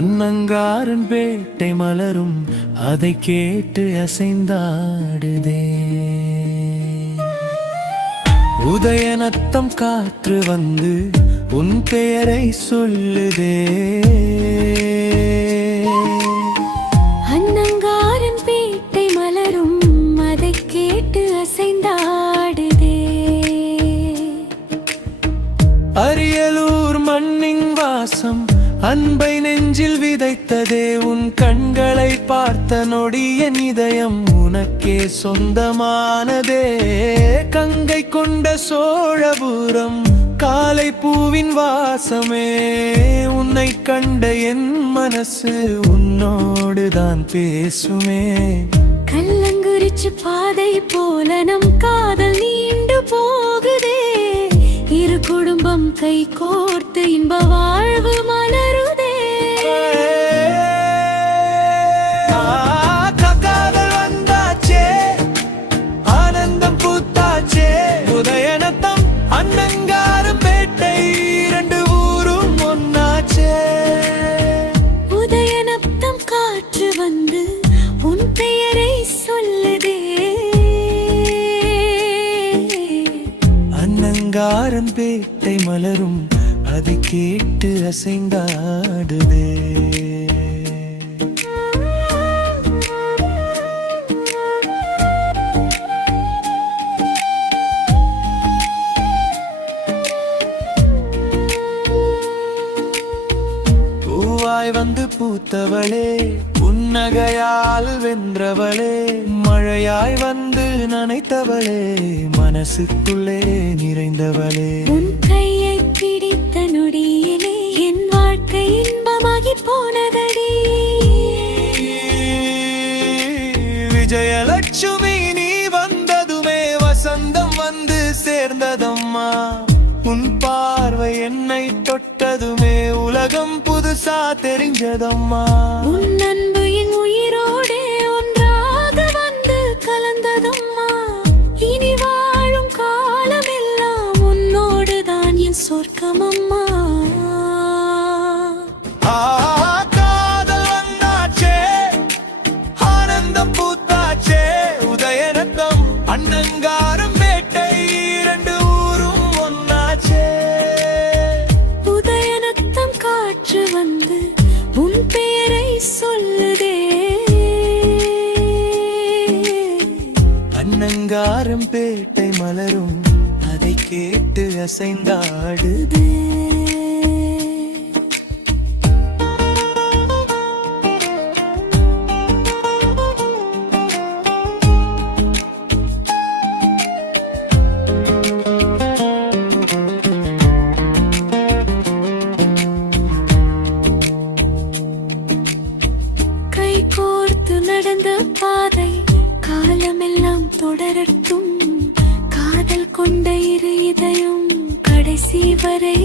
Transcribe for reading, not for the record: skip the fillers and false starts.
அன்னங்காரன் பேட்டை மலரும் அதை கேட்டு அசைந்தாடுதே. உதயநத்தம் காற்று வந்து உன் பெயரை சொல்லுதே. அன்னங்காரன் பேட்டை மலரும் அதை கேட்டு அசைந்தாடுதே. அரியலூர் மண்ணின் வாசம் அன்பை நெஞ்சில் விதைத்ததே. உன் கண்களை பார்த்த நொடி என் இதயம் உனக்கே சொந்தமானதே. கங்கை கொண்ட சோழபுரம் காலை பூவின் வாசமே. உன்னை கண்ட என் மனசு உன்னோடுதான் பேசுமே. கள்ளங்குறிச்சி பாதை போல நம் காதல் நீண்டு போகுதே. இரு குடும்பம் கை கோர்த்து இன்ப வாழ்வு மலருதே. காதல் வந்தாச்சே, ஆனந்தம் பூத்தாச்சே. உதயநத்தம் அன்னங்காரம் பேட்டை இரண்டு ஊரும் ஒன்னாச்சே. உதயநத்தம் காற்று வந்து உன் பெயரை சொல்லுதே. அன்னங்காரன் பேட்டை மலரும் அதை கேட்டு அசைந்தாடுதே. பூவாய் வந்து பூத்தவளே, புன்னகையால் வென்றவளே. மழையாய் வந்து நனைத்தவளே, மனசுக்குள்ளே நிறைந்தவளே. உன் கையை பிடித்த நொடியிலே என் வாழ்க்கை இன்பமாகி போனதடி. விஜயலட்சுமி நீ வந்ததுமே வசந்தம் வந்து சேர்ந்ததம்மா. உன் பார்வை என்னை தொட்டதுமே உலகம் புதுசா தெரிஞ்சதம்மா. உன் அன்பு என் உயிரோடே ஒன்றாக வந்து கலந்ததம்மா. இனி வாழும் காலமெல்லாம் உன்னோடுதான் என் சொர்க்கமம்மா. காதல் வந்தாச்சே, ஆனந்தம் பூத்தாச்சே. உதயநத்தம் அன்னங்காரம் பேட்டை இரண்டு ஊரும் ஒன்னாச்சே. உதயநத்தம் காற்று வந்து உன் பெயரை சொல்லுதே. அன்னங்காரம் பேட்டை மலரும் அதை கேட்டு அசைந்தாடுதே. கை கோர்த்து நடந்த பாதை காலமெல்லாம் தொடரட்டும். காதல் கொண்ட இரு இதயம் கடைசி வரை